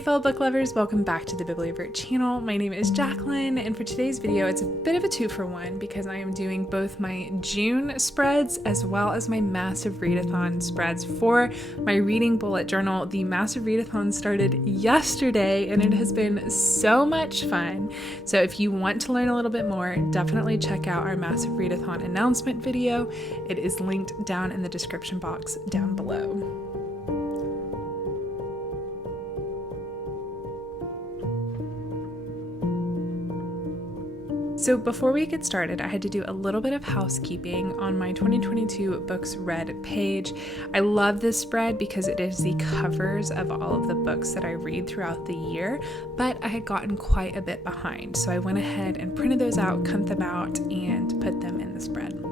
Hey fellow book lovers, welcome back to the Bibliovert channel. My name is Jacqueline, and for today's video it's a bit of a 2-for-1 because I am doing both my June spreads as well as my massive readathon spreads for my reading bullet journal. The massive readathon started yesterday and it has been so much fun. So if you want to learn a little bit more, definitely check out our massive readathon announcement video. It is linked down in the description box down below. So before we get started, I had to do a little bit of housekeeping on my 2022 books read page. I love this spread because it is the covers of all of the books that I read throughout the year, but I had gotten quite a bit behind. So I went ahead and printed those out, cut them out, and put them in the spread.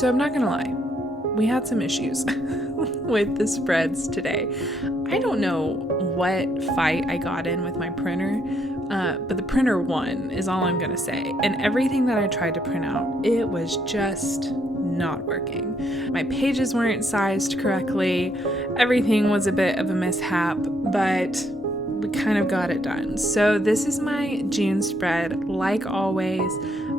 So I'm not gonna lie, we had some issues with the spreads today. I don't know what fight I got in with my printer, but the printer won is all I'm gonna say. And everything that I tried to print out, it was just not working. My pages weren't sized correctly. Everything was a bit of a mishap, but we kind of got it done. So this is my June spread. Like always,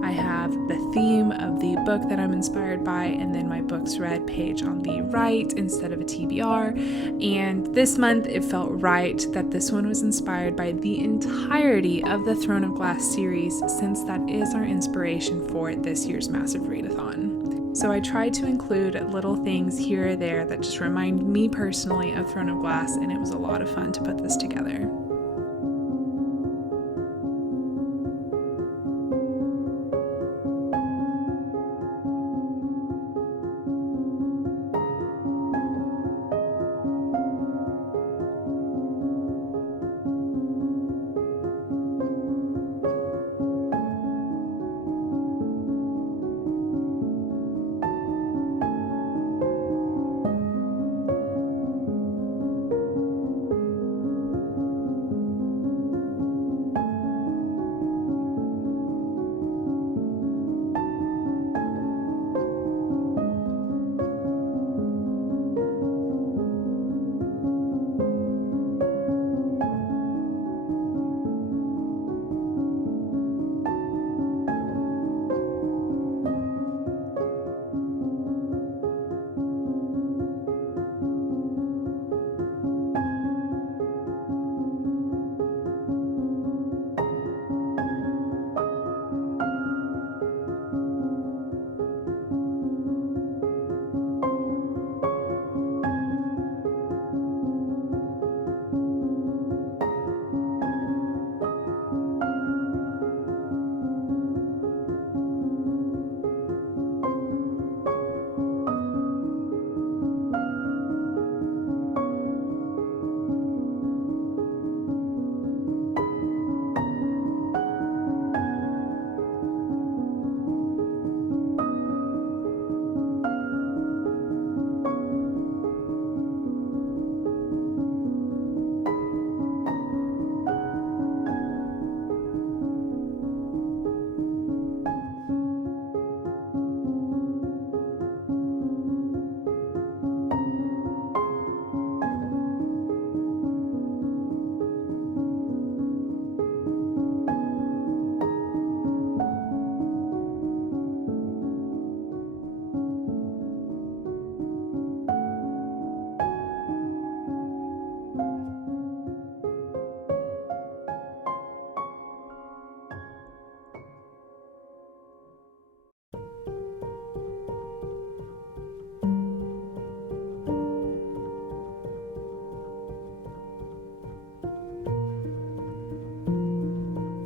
I have the theme of the book that I'm inspired by and then my books read page on the right instead of a TBR. And this month it felt right that this one was inspired by the entirety of the Throne of Glass series, since that is our inspiration for this year's Massive Readathon. So I tried to include little things here or there that just remind me personally of Throne of Glass, and it was a lot of fun to put this together.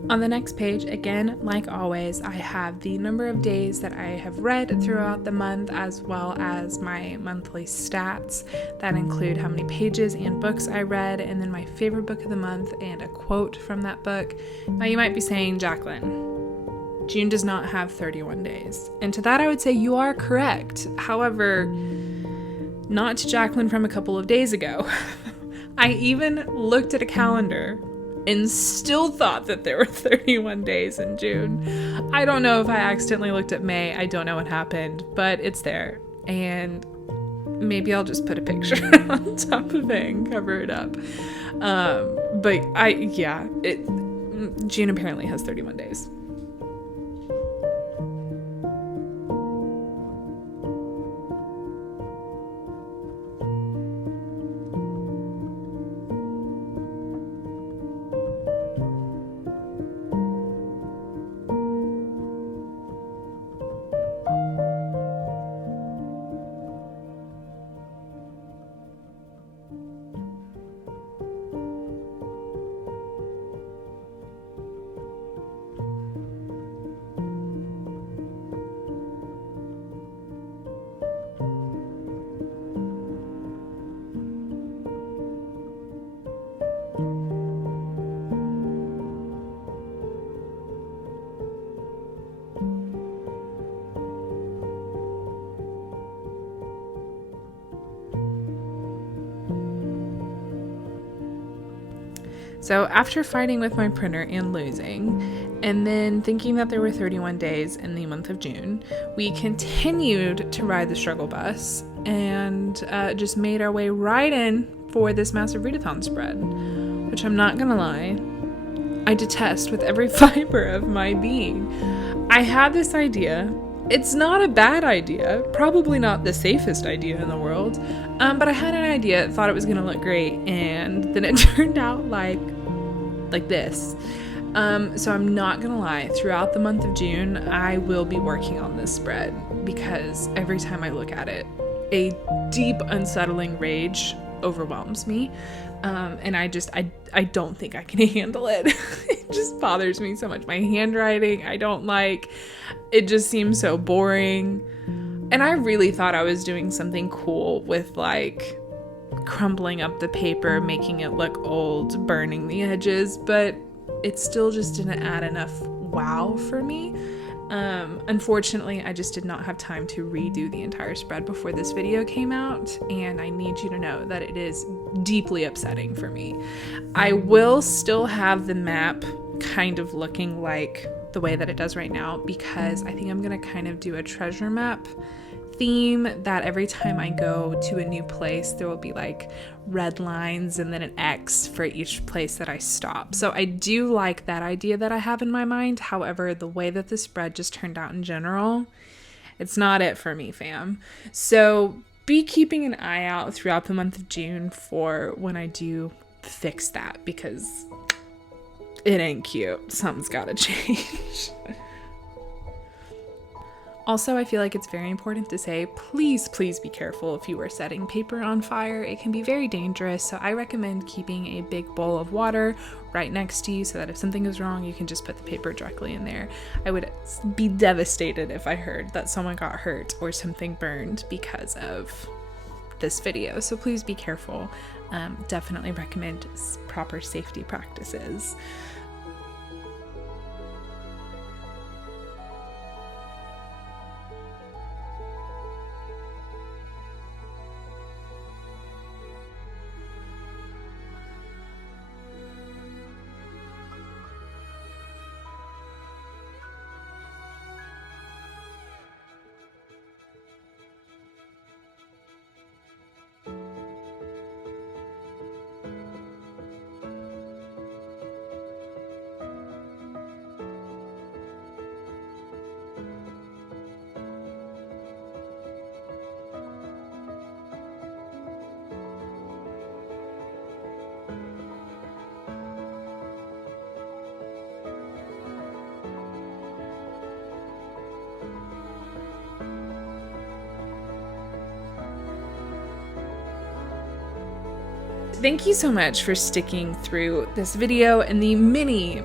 On the next page, again, like always, I have the number of days that I have read throughout the month, as well as my monthly stats that include how many pages and books I read, and then my favorite book of the month and a quote from that book. Now you might be saying, Jacqueline, June does not have 31 days. And to that I would say you are correct. However, not to Jacqueline from a couple of days ago. I even looked at a calendar and still thought that there were 31 days in June. I don't know if I accidentally looked at May. I don't know what happened, but it's there. And maybe I'll just put a picture on top of it and cover it up. June apparently has 31 days. So after fighting with my printer and losing, and then thinking that there were 31 days in the month of June, we continued to ride the struggle bus and just made our way right in for this massive readathon spread, which I'm not gonna lie, I detest with every fiber of my being. I had this idea. It's not a bad idea, probably not the safest idea in the world, but I had an idea, thought it was gonna look great, and then it turned out like this. So I'm not gonna lie, throughout the month of June, I will be working on this spread because every time I look at it, a deep, unsettling rage overwhelms me. And I don't think I can handle it. It just bothers me so much. My handwriting, I don't like. It just seems so boring. And I really thought I was doing something cool with like crumbling up the paper, making it look old, burning the edges, but it still just didn't add enough wow for me. Unfortunately, I just did not have time to redo the entire spread before this video came out, and I need you to know that it is deeply upsetting for me. I will still have the map kind of looking like the way that it does right now, because I think I'm gonna kind of do a treasure map theme that every time I go to a new place, there will be like red lines and then an X for each place that I stop. So I do like that idea that I have in my mind. However, the way that the spread just turned out in general, it's not it for me, fam. So be keeping an eye out throughout the month of June for when I do fix that, because it ain't cute. Something's gotta change. Also, I feel like it's very important to say, please be careful if you are setting paper on fire. It can be very dangerous, so I recommend keeping a big bowl of water right next to you so that if something is wrong, you can just put the paper directly in there. I would be devastated if I heard that someone got hurt or something burned because of this video, so please be careful. Definitely recommend proper safety practices. Thank you so much for sticking through this video and the many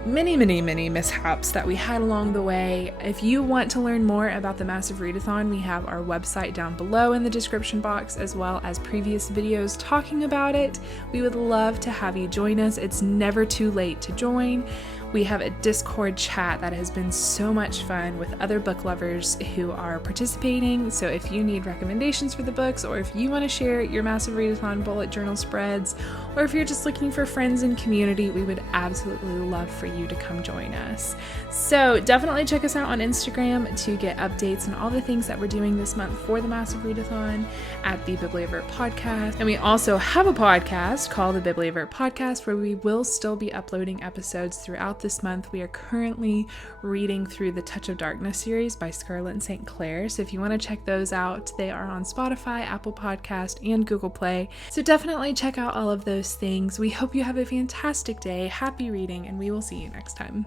mishaps that we had along the way. If you want to learn more about the Massive Readathon, we have our website down below in the description box, as well as previous videos talking about it. We would love to have you join us. It's never too late to join. We have a Discord chat that has been so much fun with other book lovers who are participating. So if you need recommendations for the books, or if you want to share your Massive Readathon bullet journal spreads, or if you're just looking for friends and community, we would absolutely love for you to come join us. So definitely check us out on Instagram to get updates on all the things that we're doing this month for the Massive Readathon at the Bibliovertpodcast. And we also have a podcast called the Bibliovertpodcast, where we will still be uploading episodes throughout this month. We are currently reading through the Touch of Darkness series by Scarlett and St. Clair. So if you want to check those out, they are on Spotify, Apple Podcast, and Google Play. So definitely check out all of those things. We hope you have a fantastic day, happy reading, and we will see you next time.